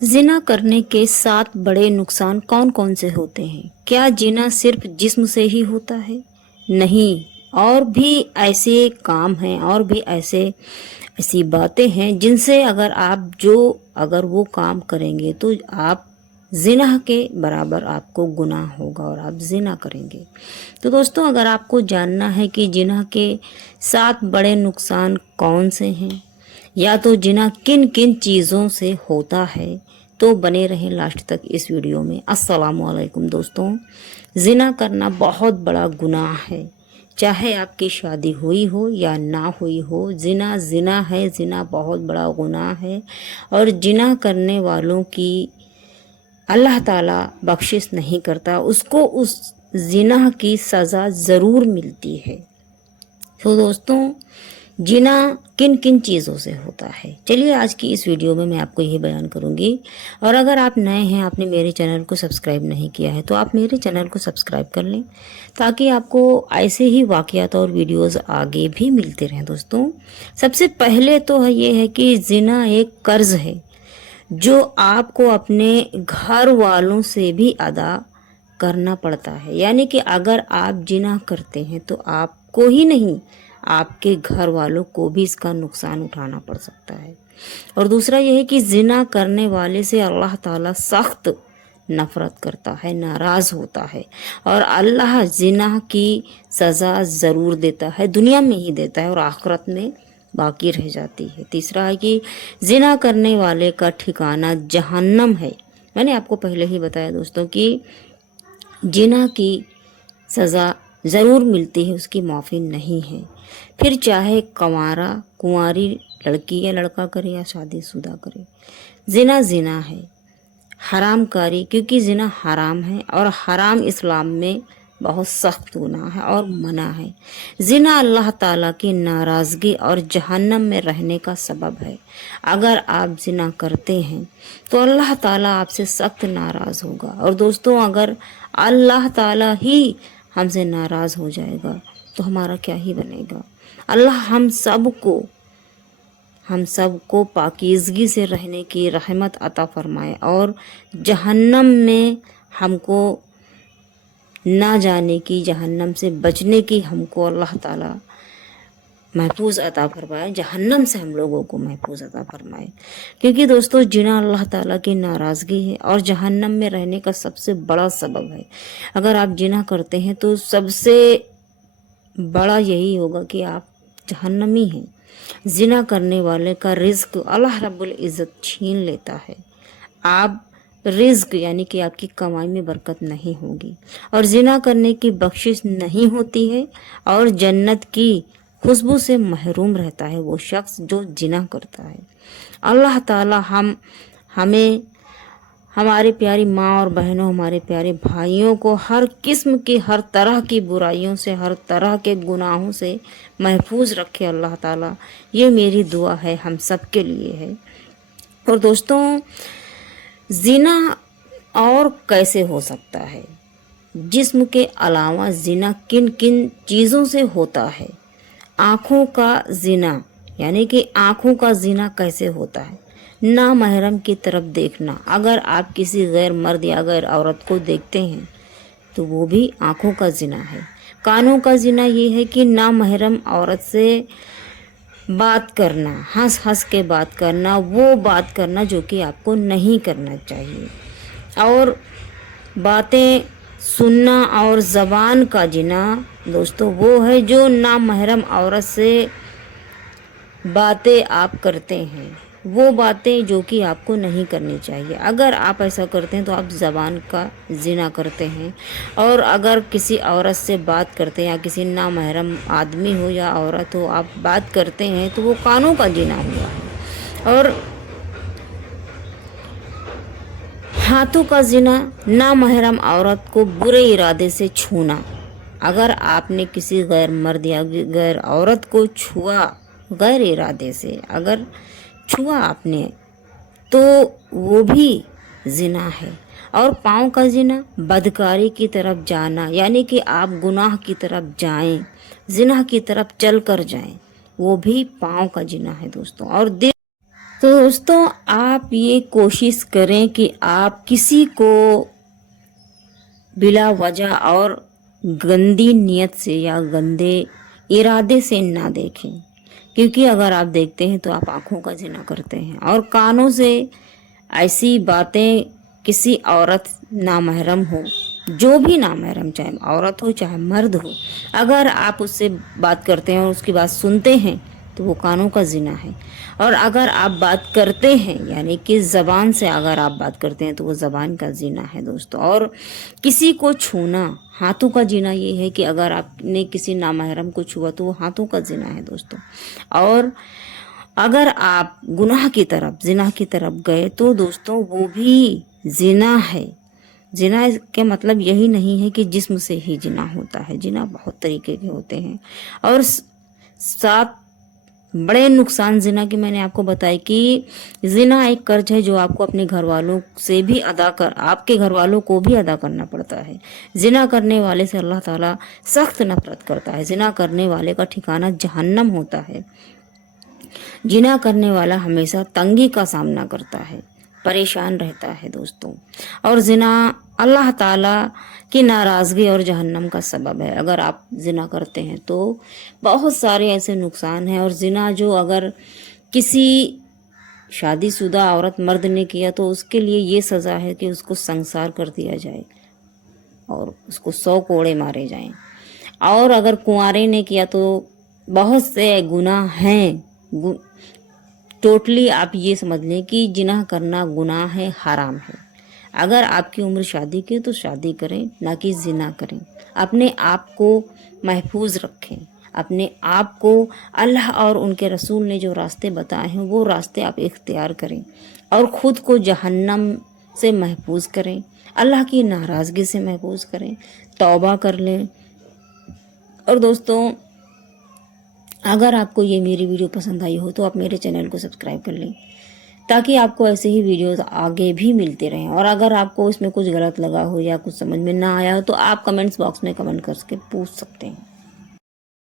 जिना करने के 7 बड़े नुकसान कौन कौन से होते हैं? क्या जिना सिर्फ जिस्म से ही होता है? नहीं, और भी ऐसे काम हैं और भी ऐसी बातें हैं जिनसे अगर वो काम करेंगे तो आप जिना के बराबर आपको गुनाह होगा और आप जिना करेंगे। तो दोस्तों, अगर आपको जानना है कि जिना के 7 बड़े नुकसान कौन से हैं या तो जिना किन किन चीज़ों से होता है, तो बने रहें लास्ट तक इस वीडियो में। अस्सलाम वालेकुम दोस्तों, जिना करना बहुत बड़ा गुनाह है। चाहे आपकी शादी हुई हो या ना हुई हो, जिना जिना है। जिना बहुत बड़ा गुनाह है और जिना करने वालों की अल्लाह ताला बख्शिश नहीं करता, उसको उस जिना की सज़ा ज़रूर मिलती है। तो दोस्तों, जिना किन किन चीज़ों से होता है, चलिए आज की इस वीडियो में मैं आपको यही बयान करूंगी। और अगर आप नए हैं, आपने मेरे चैनल को सब्सक्राइब नहीं किया है, तो आप मेरे चैनल को सब्सक्राइब कर लें ताकि आपको ऐसे ही वाक़यात और वीडियोस आगे भी मिलते रहें। दोस्तों, सबसे पहले तो ये है कि जिना एक कर्ज है जो आपको अपने घर वालों से भी अदा करना पड़ता है। यानी कि अगर आप जिना करते हैं तो आपको ही नहीं, आपके घर वालों को भी इसका नुकसान उठाना पड़ सकता है। और दूसरा यह है कि जिना करने वाले से अल्लाह ताला सख्त नफरत करता है, नाराज़ होता है और अल्लाह जिना की सज़ा ज़रूर देता है, दुनिया में ही देता है और आखिरत में बाकी रह जाती है। तीसरा है कि जिना करने वाले का ठिकाना जहन्नम है। मैंने आपको पहले ही बताया दोस्तों कि जिना की सज़ा ज़रूर मिलती है, उसकी माफ़ी नहीं है। फिर चाहे कुंवारी लड़की या लड़का करे या शादीशुदा करे, जिना जिना है, हराम कारी, क्योंकि जिना हराम है और हराम इस्लाम में बहुत सख्त गुनाह है और मना है। जिना अल्लाह ताला की नाराज़गी और जहन्नम में रहने का सबब है। अगर आप जिना करते हैं तो अल्लाह ताला आपसे सख्त नाराज़ होगा। और दोस्तों, अगर अल्लाह ताला ही हमसे नाराज़ हो जाएगा तो हमारा क्या ही बनेगा। अल्लाह हम सबको पाकीज़गी से रहने की रहमत अता फरमाए और जहन्नम में हमको ना जाने की, जहन्नम से बचने की हमको अल्लाह ताला महफूज अता फरमाए, जहन्नम से हम लोगों को महफूज अता फरमाए। क्योंकि दोस्तों, जिना अल्लाह ताला की नाराज़गी है और जहन्नम में रहने का सबसे बड़ा सबब है। अगर आप जिना करते हैं तो सबसे बड़ा यही होगा कि आप जहन्नमी हैं। जिना करने वाले का रिज्क अल्लाह रब्बुल इज़्ज़त छीन लेता है। आप रिज्क यानी कि आपकी कमाई में बरकत नहीं होगी और जिना करने की बख्शिश नहीं होती है और जन्नत की खुशबू से महरूम रहता है वो शख्स जो जिना करता है। अल्लाह ताला हमें, हमारी प्यारी माँ और बहनों, हमारे प्यारे भाइयों को हर किस्म की, हर तरह की बुराइयों से, हर तरह के गुनाहों से महफूज रखे अल्लाह ताला। ये मेरी दुआ है, हम सब के लिए है। और दोस्तों, जिना और कैसे हो सकता है? जिस्म के अलावा जिना किन किन चीज़ों से होता है? आँखों का जिना, यानी कि आँखों का जिना कैसे होता है? ना महरम की तरफ देखना। अगर आप किसी गैर मर्द या गैर औरत को देखते हैं तो वो भी आँखों का जिना है। कानों का जिना ये है कि ना महरम औरत से बात करना, हंस हंस के बात करना, वो बात करना जो कि आपको नहीं करना चाहिए। और बातें सुनना। और ज़बान का जिना दोस्तों वो है जो ना महरम औरत से बातें आप करते हैं, वो बातें जो कि आपको नहीं करनी चाहिए। अगर आप ऐसा करते हैं तो आप ज़बान का जिना करते हैं। और अगर किसी औरत से बात करते हैं या किसी नामहरम आदमी हो या औरत हो, आप बात करते हैं तो वो कानों का जिना हुआ है। और हाथों का जिना, नामहरम औरत को बुरे इरादे से छूना। अगर आपने किसी गैर मर्द या गैर औरत को छुआ, गैर इरादे से अगर छुआ आपने, तो वो भी जिना है। और पाँव का जिना, बदकारी की तरफ जाना, यानी कि आप गुनाह की तरफ जाएं, जिना की तरफ चल कर जाएं, वो भी पाँव का जिना है दोस्तों। और तो दोस्तों आप ये कोशिश करें कि आप किसी को बिला वजह और गंदी नीयत से या गंदे इरादे से ना देखें, क्योंकि अगर आप देखते हैं तो आप आंखों का जिना करते हैं। और कानों से ऐसी बातें किसी औरत नामहरम हो, जो भी नामहरम, चाहे औरत हो चाहे मर्द हो, अगर आप उससे बात करते हैं और उसकी बात सुनते हैं तो वो कानों का जिना है। और अगर आप बात करते हैं यानी कि ज़बान से अगर आप बात करते हैं तो वो ज़बान का जिना है दोस्तों। और किसी को छूना, हाथों का जिना ये है कि अगर आपने किसी नामहरम को छुआ तो वो हाथों का जिना है दोस्तों। और अगर आप गुनाह की तरफ, जिना की तरफ गए तो दोस्तों वो भी जिना है। जिना के मतलब यही नहीं है कि जिस्म से ही जिना होता है, जिना बहुत तरीके के होते हैं। और सात बड़े नुकसान जिना की मैंने आपको बताई कि जिना एक कर्ज है जो आपको अपने घर वालों से भी आपके घर वालों को भी अदा करना पड़ता है। जिना करने वाले से अल्लाह ताला सख्त नफरत करता है। जिना करने वाले का ठिकाना जहन्नम होता है। जिना करने वाला हमेशा तंगी का सामना करता है, परेशान रहता है दोस्तों। और जिना अल्लाह ताला की नाराज़गी और जहन्नम का सबब है। अगर आप जिना करते हैं तो बहुत सारे ऐसे नुकसान हैं। और जिना जो अगर किसी शादीशुदा औरत मर्द ने किया तो उसके लिए ये सज़ा है कि उसको संसार कर दिया जाए और उसको 100 कोड़े मारे जाएं। और अगर कुंवारे ने किया तो बहुत से गुनाह हैं। टोटली आप ये समझ लें कि जिना करना गुनाह है, हराम है। अगर आपकी उम्र शादी की तो शादी करें, ना कि जिना करें। अपने आप को महफूज रखें, अपने आप को अल्लाह और उनके रसूल ने जो रास्ते बताए हैं वो रास्ते आप इख्तियार करें और ख़ुद को जहन्नम से महफूज करें, अल्लाह की नाराज़गी से महफूज करें, तौबा कर लें। और दोस्तों अगर आपको ये मेरी वीडियो पसंद आई हो तो आप मेरे चैनल को सब्सक्राइब कर लें ताकि आपको ऐसे ही वीडियोस आगे भी मिलते रहें। और अगर आपको इसमें कुछ गलत लगा हो या कुछ समझ में ना आया हो तो आप कमेंट्स बॉक्स में कमेंट करके पूछ सकते हैं।